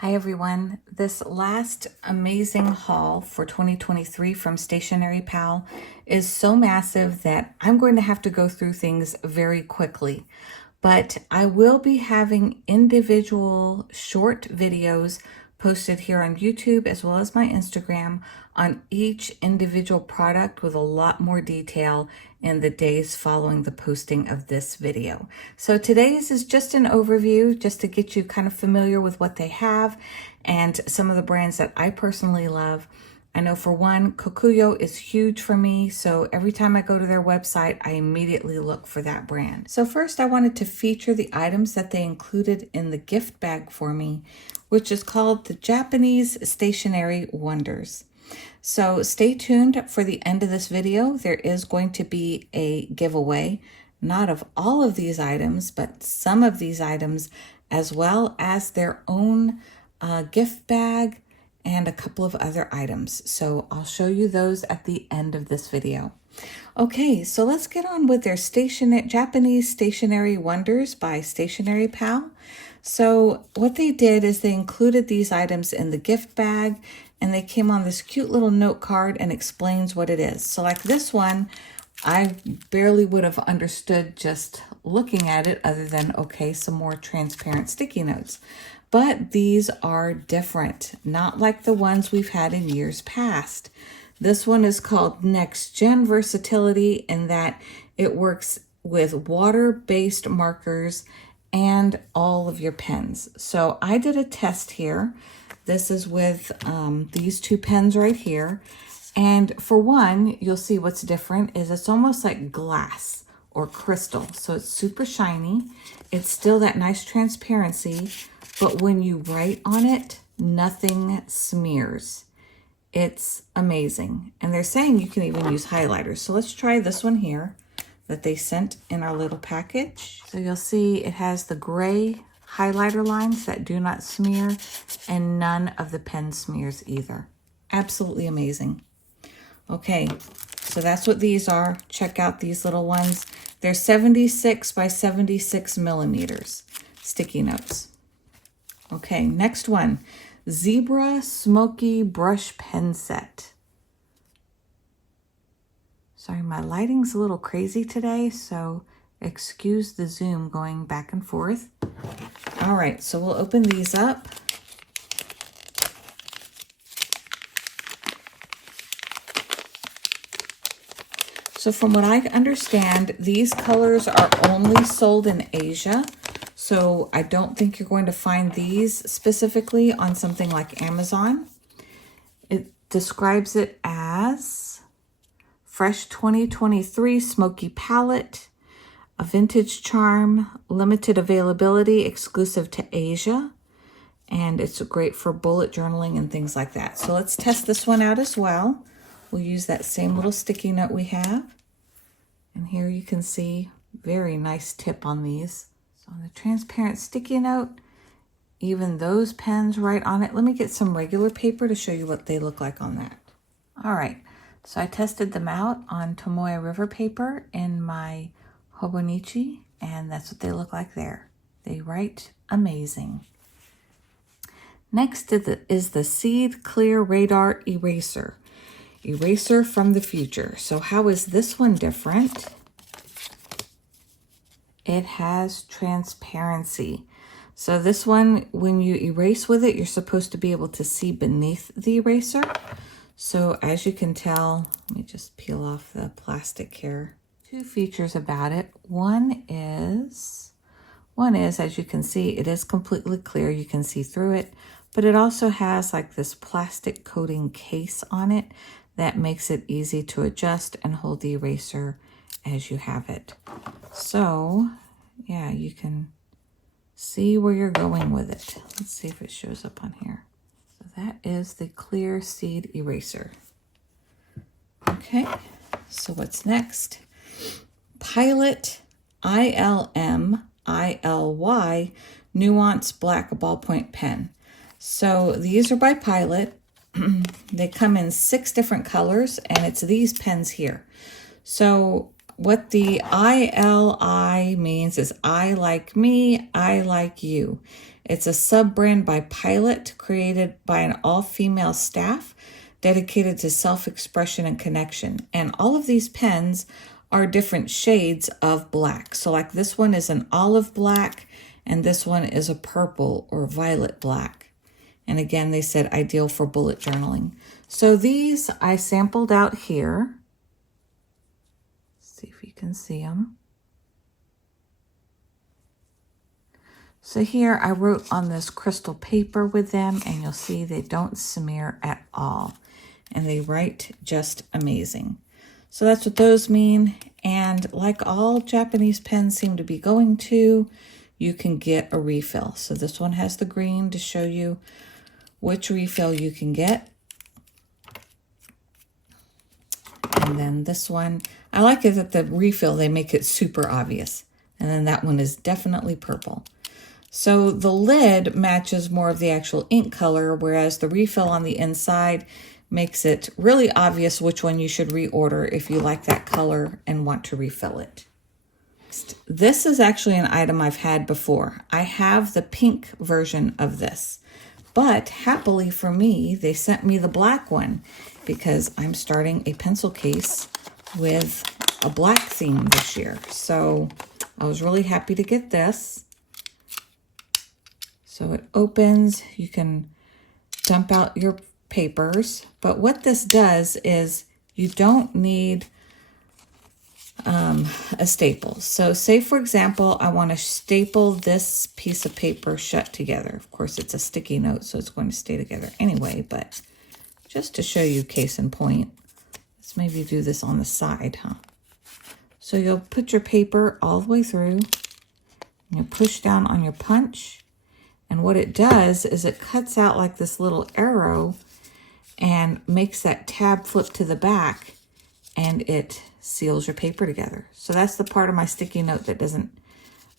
Hi everyone. This last amazing haul for 2023 from Stationery Pal is so massive that I'm going to have to go through things very quickly. But I will be having individual short videos posted here on YouTube as well as my Instagram on each individual product with a lot more detail in the days following the posting of this video. So today's is just an overview just to get you kind of familiar with what they have and some of the brands that I personally love. I know for one, Kokuyo is huge for me, so every time I go to their website, I immediately look for that brand. So first I wanted to feature the items that they included in the gift bag for me, which is called the Japanese Stationery Wonders. So stay tuned for the end of this video. There is going to be a giveaway, not of all of these items, but some of these items, as well as their own gift bag and a couple of other items. So I'll show you those at the end of this video. Okay, so let's get on with their Japanese Stationery Wonders by Stationery Pal. So what they did is they included these items in the gift bag, and they came on this cute little note card and explains what it is. So like this one, I barely would have understood just looking at it other than, okay, some more transparent sticky notes. But these are different, not like the ones we've had in years past. This one is called Next Gen Versatility in that it works with water-based markers and all of your pens. So I did a test here. This is with these two pens right here. And for one, you'll see what's different is it's almost like glass or crystal. So it's super shiny. It's still that nice transparency, but when you write on it, nothing smears. It's amazing. And they're saying you can even use highlighters. So let's try this one here that they sent in our little package. So you'll see it has the gray highlighter lines that do not smear, and none of the pen smears either. Absolutely amazing. Okay, so that's what these are. Check out these little ones. They're 76 by 76 millimeters sticky notes. Okay, next one, Zebra Smoky Brush Pen Set. Sorry, my lighting's a little crazy today, so excuse the zoom going back and forth. All right, so we'll open these up. So from what I understand, these colors are only sold in Asia. So I don't think you're going to find these specifically on something like Amazon. It describes it as Fresh 2023 Smoky Palette, a vintage charm, limited availability, exclusive to Asia. And it's great for bullet journaling and things like that. So let's test this one out as well. We'll use that same little sticky note we have. And here you can see, very nice tip on these. So on the transparent sticky note, even those pens right on it. Let me get some regular paper to show you what they look like on that. All right, so I tested them out on Tomoe River paper in my Hobonichi, and that's what they look like there. They write amazing. Next is the Seed Clear Radar Eraser. Eraser from the future. So how is this one different? It has transparency. So this one, when you erase with it, you're supposed to be able to see beneath the eraser. So as you can tell, let me just peel off the plastic here. Two features about it. One is, as you can see, it is completely clear. You can see through it, but it also has like this plastic coating case on it that makes it easy to adjust and hold the eraser as you have it. So yeah, you can see where you're going with it. Let's see if it shows up on here. So that is the Clear Seed Eraser. Okay, so what's next? Pilot ILMILY Nuance Black Ballpoint Pen. So these are by Pilot. They come in 6 different colors, and it's these pens here. So what the ILI means is I like me, I like you. It's a sub-brand by Pilot, created by an all-female staff dedicated to self-expression and connection. And all of these pens are different shades of black. So like this one is an olive black, and this one is a purple or violet black. And again, they said ideal for bullet journaling. So these I sampled out here. See if you can see them. So here I wrote on this crystal paper with them, and you'll see they don't smear at all. And they write just amazing. So that's what those mean. And like all Japanese pens seem to be going to, you can get a refill. So this one has the green to show you which refill you can get. And then this one, I like it that the refill, they make it super obvious. And then that one is definitely purple. So the lid matches more of the actual ink color, whereas the refill on the inside makes it really obvious which one you should reorder if you like that color and want to refill it. This is actually an item I've had before. I have the pink version of this, but happily for me, they sent me the black one because I'm starting a pencil case with a black theme this year. So I was really happy to get this. So it opens, you can dump out your papers, but what this does is you don't need a staple. So say for example, I want to staple this piece of paper shut together. Of course it's a sticky note, so it's going to stay together anyway, but just to show you case in point, let's maybe do this on the side, huh? So you'll put your paper all the way through, and you push down on your punch. And what it does is it cuts out like this little arrow and makes that tab flip to the back, and it seals your paper together. So that's the part of my sticky note that doesn't,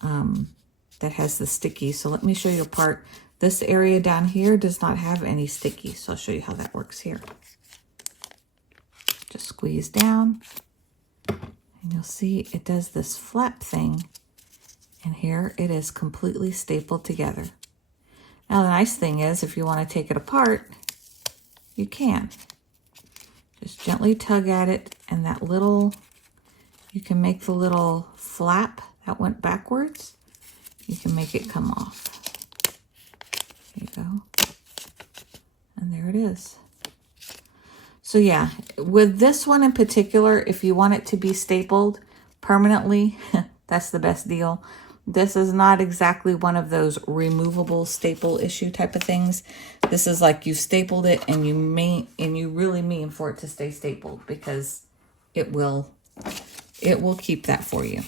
that has the sticky. So let me show you a part. This area down here does not have any sticky. So I'll show you how that works here. Just squeeze down, and you'll see it does this flap thing. And here it is completely stapled together. Now the nice thing is, if you want to take it apart, you can. Just gently tug at it, and that little, you can make the little flap that went backwards, you can make it come off. There you go. And there it is. So yeah, with this one in particular, if you want it to be stapled permanently, that's the best deal. This is not exactly one of those removable staple issue type of things. This is like you stapled it and you really mean for it to stay stapled, because it will keep that for you.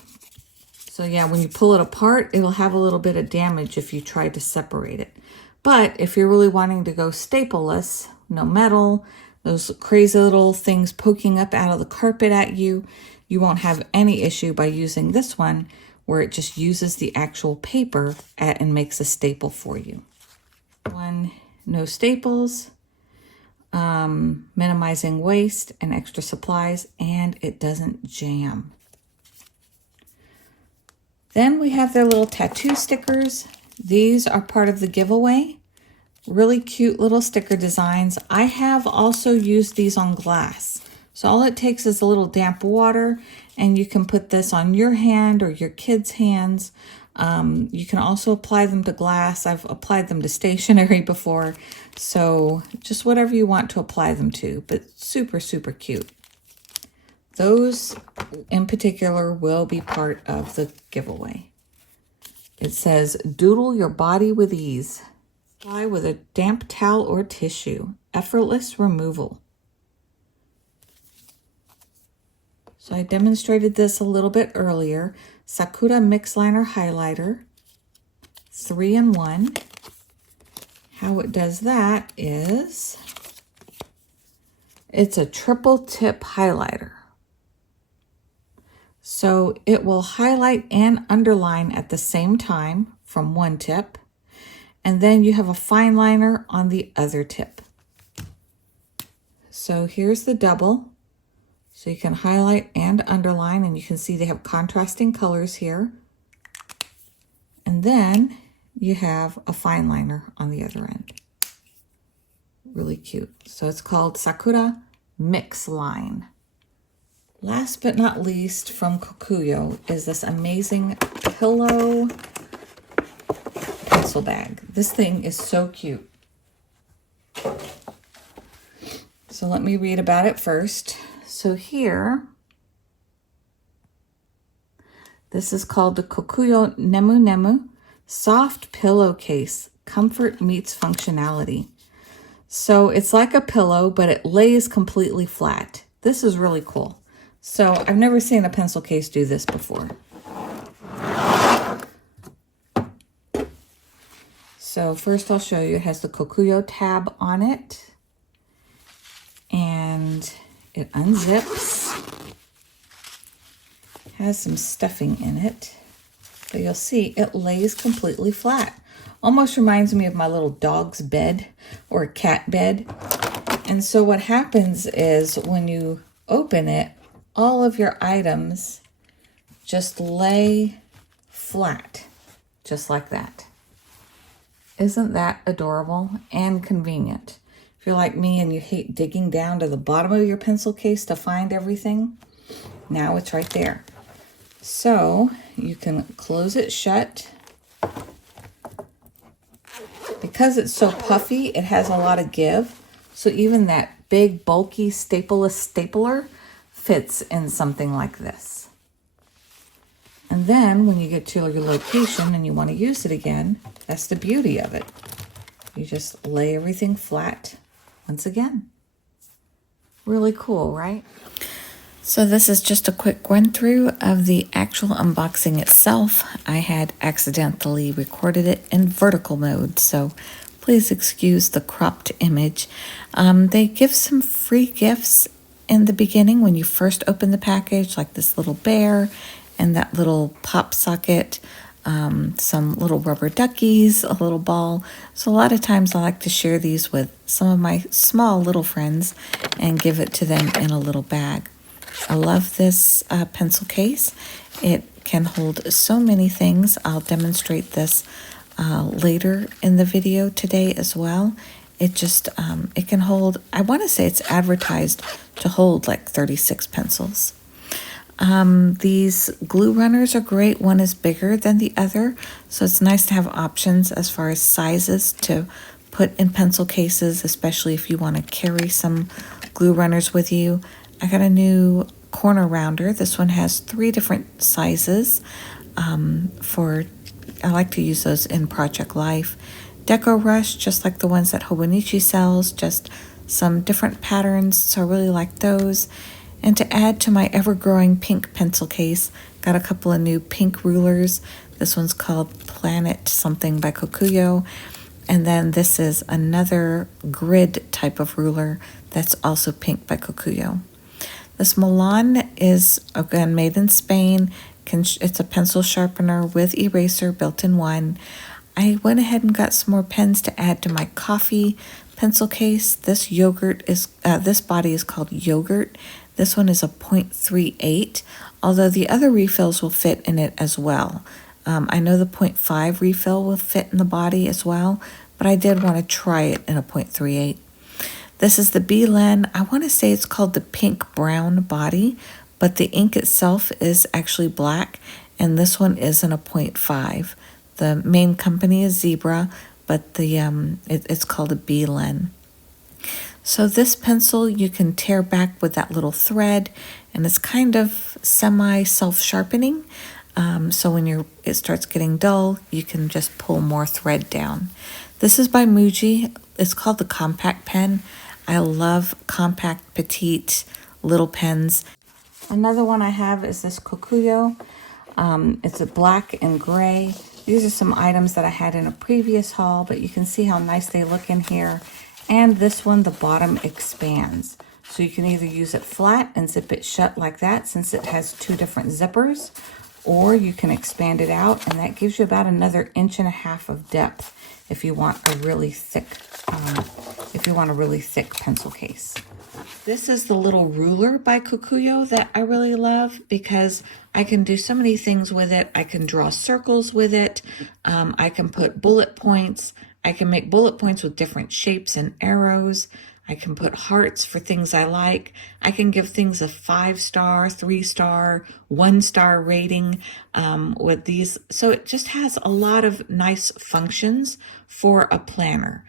So yeah, when you pull it apart, it'll have a little bit of damage if you try to separate it. But if you're really wanting to go stapleless, no metal, those crazy little things poking up out of the carpet at you, you won't have any issue by using this one, where it just uses the actual paper and makes a staple for you. One, no staples, minimizing waste and extra supplies, and it doesn't jam. Then we have their little tattoo stickers. These are part of the giveaway. Really cute little sticker designs. I have also used these on glass. So all it takes is a little damp water, and you can put this on your hand or your kids' hands. You can also apply them to glass. I've applied them to stationery before. So just whatever you want to apply them to, but super, super cute. Those in particular will be part of the giveaway. It says, doodle your body with ease. Apply with a damp towel or tissue. Effortless removal. So I demonstrated this a little bit earlier. Sakura Mix Liner Highlighter, 3-in-1. How it does that is, it's a triple tip highlighter. So it will highlight and underline at the same time from one tip, and then you have a fine liner on the other tip. So here's the double. So you can highlight and underline, and you can see they have contrasting colors here. And then you have a fine liner on the other end. Really cute. So it's called Sakura Mix Line. Last but not least from Kokuyo is this amazing pillow pencil bag. This thing is so cute. So let me read about it first. So here, this is called the Kokuyo Nemu Nemu Soft Pillowcase. Comfort meets functionality. So it's like a pillow, but it lays completely flat. This is really cool. So I've never seen a pencil case do this before. So first I'll show you, it has the Kokuyo tab on it. And it unzips. Has some stuffing in it. But you'll see it lays completely flat. Almost reminds me of my little dog's bed or a cat bed. And so what happens is when you open it, all of your items just lay flat, just like that. Isn't that adorable and convenient? If you're like me and you hate digging down to the bottom of your pencil case to find everything, now it's right there. So you can close it shut. Because it's so puffy, it has a lot of give. So even that big, bulky, stapleless stapler fits in something like this. And then when you get to your location and you want to use it again, that's the beauty of it. You just lay everything flat once again. Really cool, right? So this is just a quick run through of the actual unboxing itself. I had accidentally recorded it in vertical mode, so please excuse the cropped image. They give some free gifts in the beginning when you first open the package, like this little bear and that little pop socket, some little rubber duckies, a little ball. So a lot of times I like to share these with some of my small little friends and give it to them in a little bag. I love this pencil case. It can hold so many things. I'll demonstrate this later in the video today as well. It just, it can hold, I want to say it's advertised to hold like 36 pencils. These glue runners are great. One is bigger than the other, so it's nice to have options as far as sizes to put in pencil cases, especially if you want to carry some glue runners with you. I got a new corner rounder. This one has 3 different sizes. I like to use those in Project Life. Deco Rush, just like the ones that Hobonichi sells, just some different patterns, so I really like those. And to add to my ever-growing pink pencil case, got a couple of new pink rulers. This one's called Planet something by Kokuyo. And then this is another grid type of ruler that's also pink by Kokuyo. This Milan is, again, made in Spain. It's a pencil sharpener with eraser built in one. I went ahead and got some more pens to add to my coffee pencil case. This this body is called Yogurt. This one is a 0.38, although the other refills will fit in it as well. I know the 0.5 refill will fit in the body as well, but I did want to try it in a 0.38. This is the B-Len. I want to say it's called the pink brown body, but the ink itself is actually black, and this one is in a 0.5. The main company is Zebra, but it's called a B-Len. So this pencil you can tear back with that little thread, and it's kind of semi-self-sharpening. So when it starts getting dull, you can just pull more thread down. This is by Muji. It's called the Compact Pen. I love compact, petite, little pens. Another one I have is this Kokuyo. It's a black and gray. These are some items that I had in a previous haul, but you can see how nice they look in here. And this one, the bottom expands. So you can either use it flat and zip it shut like that, since it has 2 different zippers, or you can expand it out, and that gives you about another 1.5 inches of depth if you want a really thick, pencil case. This is the little ruler by Kokuyo that I really love because I can do so many things with it. I can draw circles with it. I can put bullet points. I can make bullet points with different shapes and arrows. I can put hearts for things I like. I can give things a 5-star, 3-star, 1-star rating with these. So it just has a lot of nice functions for a planner.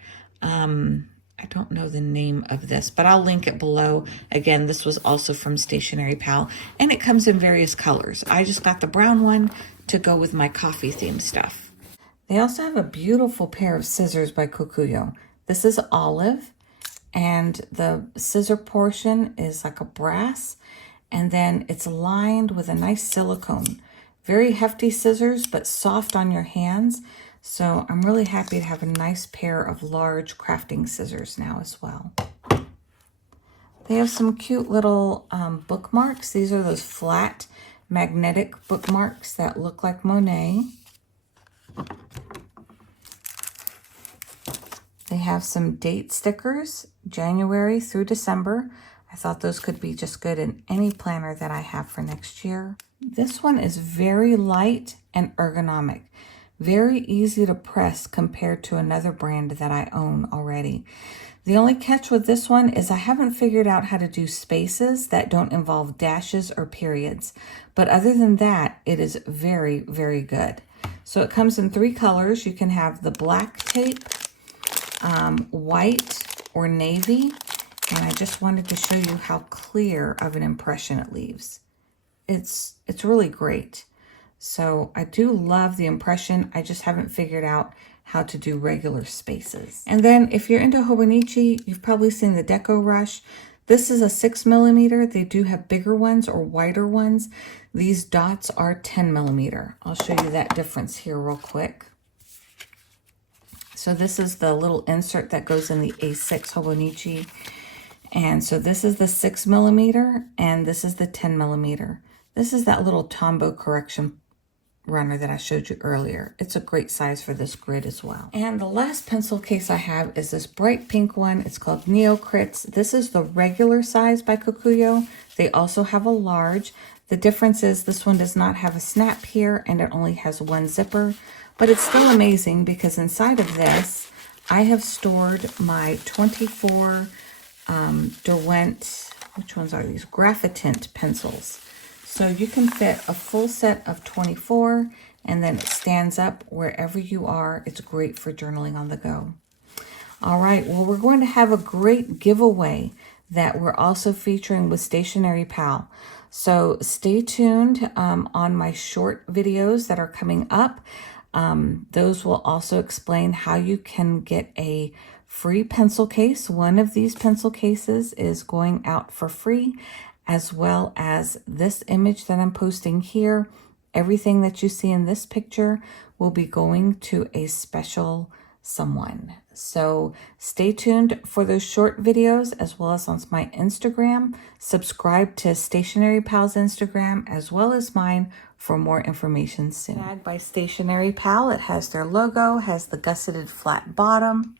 I don't know the name of this, but I'll link it below. Again, this was also from Stationery Pal, and it comes in various colors. I just got the brown one to go with my coffee theme stuff. They also have a beautiful pair of scissors by Kokuyo. This is olive, and the scissor portion is like a brass, and then it's lined with a nice silicone. Very hefty scissors, but soft on your hands. So I'm really happy to have a nice pair of large crafting scissors now as well. They have some cute little bookmarks. These are those flat magnetic bookmarks that look like Monet. They have some date stickers, January through December. I thought those could be just good in any planner that I have for next year. This one is very light and ergonomic. Very easy to press compared to another brand that I own already. The only catch with this one is I haven't figured out how to do spaces that don't involve dashes or periods. But other than that, it is very, very good. So it comes in 3 colors. You can have the black tape, white, or navy. And I just wanted to show you how clear of an impression it leaves. It's really great. So I do love the impression. I just haven't figured out how to do regular spaces. And then if you're into Hobonichi, you've probably seen the Deco Rush. This is a 6mm. They do have bigger ones or wider ones. These dots are 10mm. I'll show you that difference here real quick. So this is the little insert that goes in the A6 Hobonichi. And so this is the 6mm and this is the 10mm. This is that little Tombow correction runner that I showed you earlier. It's a great size for this grid as well. And the last pencil case I have is this bright pink one. It's called Neocrits. This is the regular size by Kokuyo. They also have a large. The difference is this one does not have a snap here and it only has 1 zipper, but it's still amazing because inside of this, I have stored my 24 Derwent, which ones are these? Graphitint pencils. So you can fit a full set of 24 and then it stands up wherever you are. It's great for journaling on the go. All right, well, we're going to have a great giveaway that we're also featuring with Stationery Pal. So stay tuned on my short videos that are coming up. Those will also explain how you can get a free pencil case. One of these pencil cases is going out for free, as well as this image that I'm posting here. Everything that you see in this picture will be going to a special someone. So stay tuned for those short videos as well as on my Instagram. Subscribe to Stationery Pal's Instagram as well as mine for more information soon. Bag by Stationery Pal. It has their logo, has the gusseted flat bottom,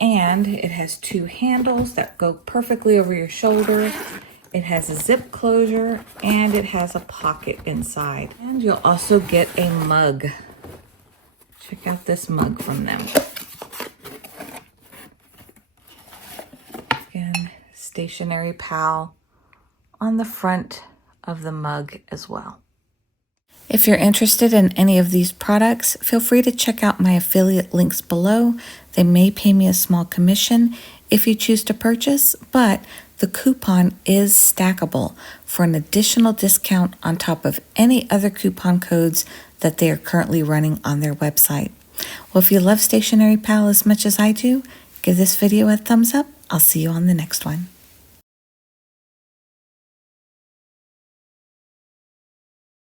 and it has 2 handles that go perfectly over your shoulder. It has a zip closure and it has a pocket inside. And you'll also get a mug. Check out this mug from them. Again, Stationery Pal on the front of the mug as well. If you're interested in any of these products, feel free to check out my affiliate links below. They may pay me a small commission if you choose to purchase, but the coupon is stackable for an additional discount on top of any other coupon codes that they are currently running on their website. Well, if you love Stationery Pal as much as I do, give this video a thumbs up. I'll see you on the next one.